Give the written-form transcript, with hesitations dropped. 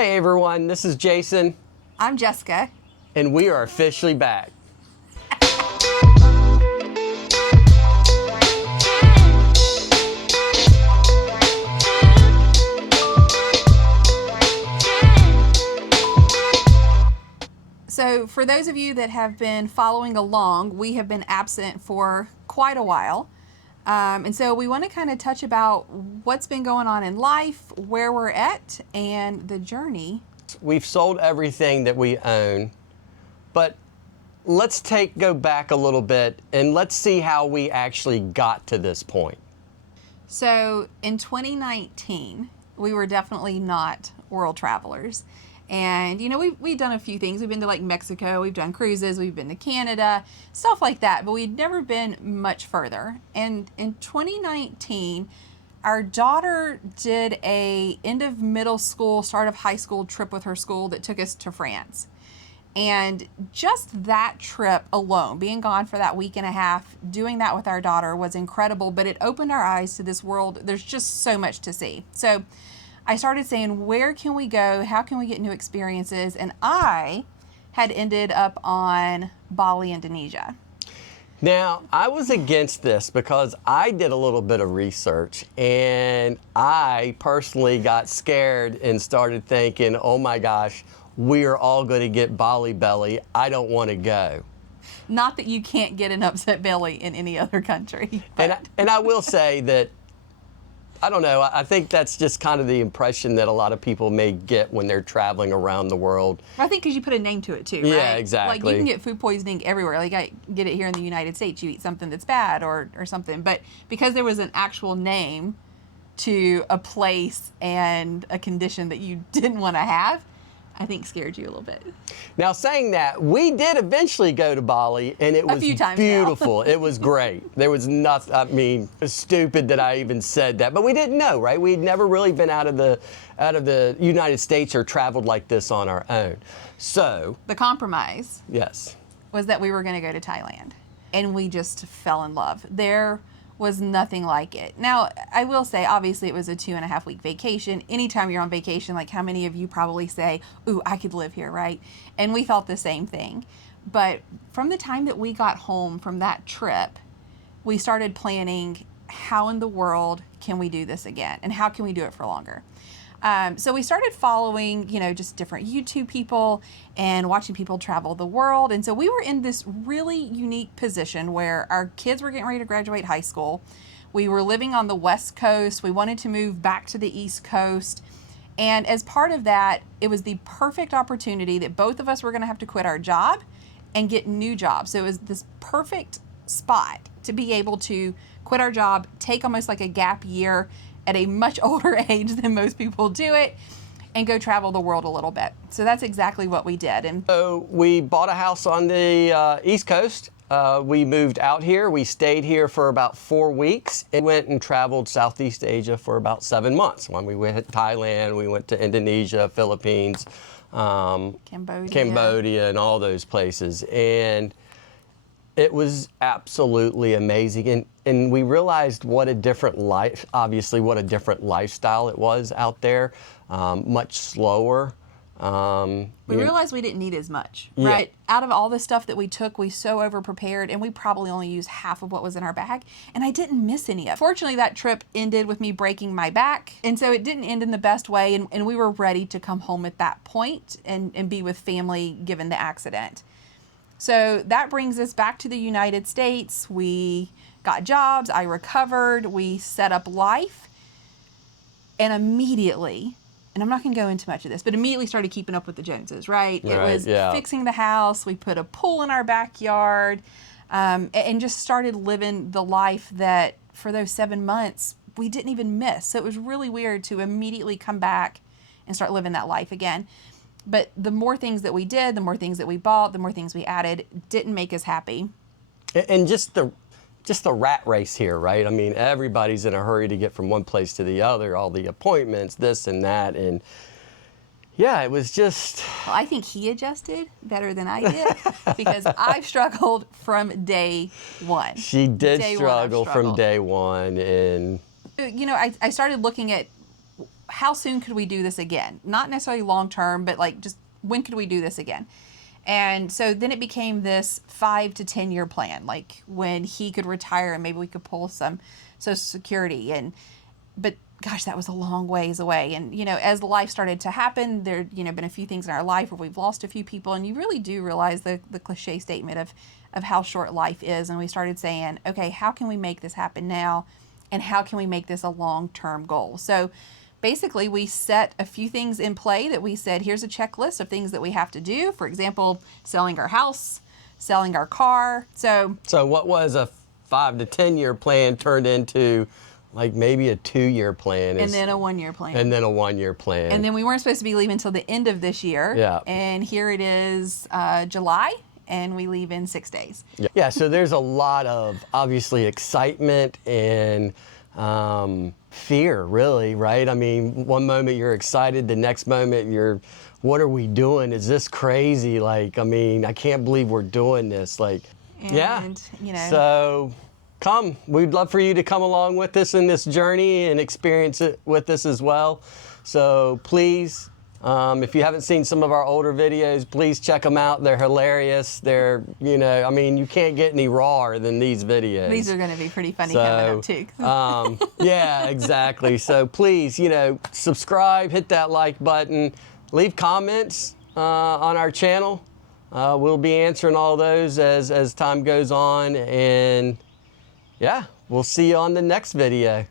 Hey everyone, this is Jason. I'm Jessica. And we are officially back. So for those of you that have been following along, we have been absent for quite a while. And so we want to kind of touch about what's been going on in life, where we're at, and the journey. We've sold everything that we own, but let's go back a little bit and let's see how we actually got to this point. So in 2019, we were definitely not world travelers. And, you know, we've done a few things. We've been to like Mexico, we've done cruises, we've been to Canada, stuff like that, but we'd never been much further. And in 2019, our daughter did a end of middle school, start of high school trip with her school that took us to France. And just that trip alone, being gone for that week and a half, doing that with our daughter was incredible, but it opened our eyes to this world. There's just so much to see. So I started saying, where can we go? How can we get new experiences? And I had ended up on Bali, Indonesia. Now, I was against this because I did a little bit of research and I personally got scared and started thinking, oh my gosh, we are all going to get Bali belly. I don't want to go. Not that you can't get an upset belly in any other country. And I will say that, I don't know, I think that's just kind of the impression that a lot of people may get when they're traveling around the world. I think because you put a name to it too, right? Yeah, exactly. Like you can get food poisoning everywhere. Like I get it here in the United States. You eat something that's bad or something. But because there was an actual name to a place and a condition that you didn't want to have, I think scared you a little bit. Now saying that, we did eventually go to Bali and it was beautiful. It was great. There was nothing, I mean, it's stupid that I even said that, but we didn't know, right? We'd never really been out of the United States or traveled like this on our own. So the compromise, yes, was that we were going to go to Thailand, and we just fell in love. There was nothing like it. Now, I will say, obviously, it was a 2.5 week vacation. Anytime you're on vacation, like how many of you probably say, ooh, I could live here, right? And we thought the same thing. But from the time that we got home from that trip, we started planning, how in the world can we do this again? And how can we do it for longer? So we started following, you know, just different YouTube people and watching people travel the world. And so we were in this really unique position where our kids were getting ready to graduate high school. We were living on the West Coast. We wanted to move back to the East Coast. And as part of that, it was the perfect opportunity that both of us were going to have to quit our job and get new jobs. So it was this perfect spot to be able to quit our job, take almost like a gap year at a much older age than most people do it, and go travel the world a little bit. So that's exactly what we did. And so we bought a house on the East Coast. We moved out here. We stayed here for about 4 weeks and went and traveled Southeast Asia for about 7 months. When we went to Thailand, we went to Indonesia, Philippines, Cambodia, and all those places. And it was absolutely amazing. And we realized what a different life, obviously what a different lifestyle it was out there, much slower. We realized we didn't need as much, yeah. Right? Out of all the stuff that we took, we so over-prepared, and we probably only used half of what was in our bag, and I didn't miss any of it. Fortunately, that trip ended with me breaking my back, and so it didn't end in the best way, and we were ready to come home at that point and be with family given the accident. So that brings us back to the United States. We got jobs, I recovered, we set up life, and immediately, and I'm not going to go into much of this, but immediately started keeping up with the Joneses, right? It was fixing the house, we put a pool in our backyard, and just started living the life that for those 7 months we didn't even miss. So it was really weird to immediately come back and start living that life again. But the more things that we did, the more things that we bought, the more things we added, didn't make us happy. And just the rat race here, right? I mean, everybody's in a hurry to get from one place to the other, all the appointments, this and that. And yeah, it was just... Well, I think he adjusted better than I did because I've struggled from day one. She did struggle from day one. And you know, I started looking at how soon could we do this again? Not necessarily long term, but like just when could we do this again? And so then it became this 5 to 10 year plan, like when he could retire and maybe we could pull some Social Security. But gosh, that was a long ways away. And, you know, as life started to happen, there, you know, been a few things in our life where we've lost a few people, and you really do realize the cliche statement of how short life is. And we started saying, okay, how can we make this happen now? And how can we make this a long-term goal? So basically, we set a few things in play that we said, here's a checklist of things that we have to do. For example, selling our house, selling our car. So what was a 5 to 10 year plan turned into like maybe a 2-year plan? And then a 1-year plan. And then a 1-year plan. And then we weren't supposed to be leaving until the end of this year. Yeah. And here it is July, and we leave in 6 days. Yeah, so there's a lot of obviously excitement and fear, really, right? I mean, one moment you're excited, the next moment you're, what are we doing? Is this crazy? Like, I mean, I can't believe we're doing this. Like, and, you know. So come, we'd love for you to come along with us in this journey and experience it with us as well. So please, if you haven't seen some of our older videos, please check them out. They're hilarious. They're, you know, I mean, you can't get any rawer than these videos. These are going to be pretty funny coming up too. Yeah, exactly. So please, you know, subscribe, hit that like button, leave comments on our channel. We'll be answering all those as time goes on. And yeah, we'll see you on the next video.